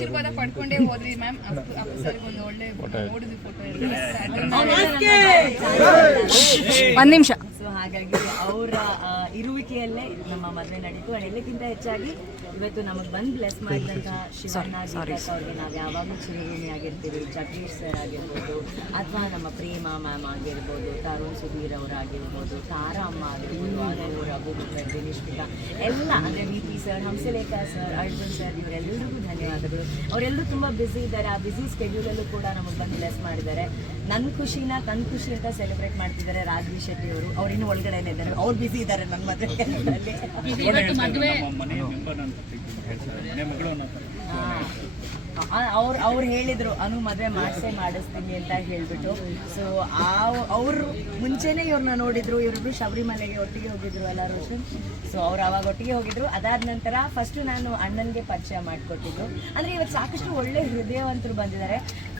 ಆಶೀರ್ವಾದ ಪಡ್ಕೊಂಡೇ ಹೋದ್ರಿ ma'am. Sir ಒಂದು ಒಳ್ಳೆ ನೋಡಿದ್ವಿ ಫೋಟೋ ಒಂದು ನಿಮಿಷ. ಸೊ ಹಾಗಾಗಿ ಅವರ ಇರುವಿಕೆಯಲ್ಲೇ ನಮ್ಮ ಮದುವೆ ನಡೀತು. ಎಲ್ಲಕ್ಕಿಂತ ಹೆಚ್ಚಾಗಿ ಇವತ್ತು ನಮಗೆ ಬಂದು ಬ್ಲೆಸ್ ಮಾಡಿದಂತಹ ಶಿವಣ್ಣ ಅವ್ರಿಗೆ ನಾವು ಯಾವಾಗಲೂ ಚಿರಋಣಿ ಆಗಿರ್ತೀವಿ. ಜಗದೀಶ್ ಸರ್ ಆಗಿರ್ಬೋದು, ಅಥವಾ ನಮ್ಮ ಪ್ರೇಮ ಮ್ಯಾಮ್ ಆಗಿರ್ಬೋದು, ತರುಣ್ ಸುಧೀರ್ ಅವರಾಗಿರ್ಬೋದು, ತಾರಾ ಅಮ್ಮ ಆಗಿರ್ಬೋದು, ಆನೆಲ್ಲೂರು ಅಬೂಬಕರ್, ದಿನಿಷ್ಪಿಕಾ ಎಲ್ಲ, ಅಂದರೆ V P sir, Hamsalekha sir, Arjun sir, ಇವರೆಲ್ಲರಿಗೂ ಧನ್ಯವಾದಗಳು. ಅವರೆಲ್ಲರೂ ತುಂಬ ಬ್ಯುಸಿ ಇದ್ದಾರೆ. ಆ ಬ್ಯುಸಿ ಸ್ಕೆಡ್ಯೂಲಲ್ಲೂ ಕೂಡ ನಮಗೆ ಬಂದು ಬ್ಲೆಸ್ ಮಾಡಿದ್ದಾರೆ. ನನ್ನ ಖುಷಿನ ತನ್ನ ಖುಷಿ ಅಂತ ಸೆಲೆಬ್ರೇಟ್ ಮಾಡ್ತಿದ್ದಾರೆ ರಾಜ್ವಿ ಶೆಟ್ಟಿ ಅವರು. ಅವ್ರಿನ್ನೂ ಒಳಗಡೆನೇ ಇದ್ದಾರೆ, ಅವ್ರು ಬ್ಯುಸಿ ಇದ್ದಾರೆ ನನ್ನ ಅವ್ರು ಹೇಳಿದ್ರು ಅನು ಮದುವೆ ಮಾಡಿಸ್ತೀನಿ ಅಂತ ಹೇಳ್ಬಿಟ್ಟು. ಸೊ ಅವರು ಮುಂಚೆನೇ ಇವ್ರನ್ನ ನೋಡಿದ್ರು. ಇವರಿಬ್ರು ಶಬರಿಮಲೆಗೆ ಒಟ್ಟಿಗೆ ಹೋಗಿದ್ರು ಅಲ್ಲ ರೋಷನ್. ಸೊ ಅವ್ರು ಅವಾಗ ಒಟ್ಟಿಗೆ ಹೋಗಿದ್ರು. ಅದಾದ ನಂತರ ಫಸ್ಟು ನಾನು ಅಣ್ಣನಿಗೆ ಪರಿಚಯ ಮಾಡಿಕೊಟ್ಟಿದ್ದು. ಅಂದರೆ ಇವತ್ತು ಸಾಕಷ್ಟು ಒಳ್ಳೆ ಹೃದಯವಂತರು ಬಂದಿದ್ದಾರೆ.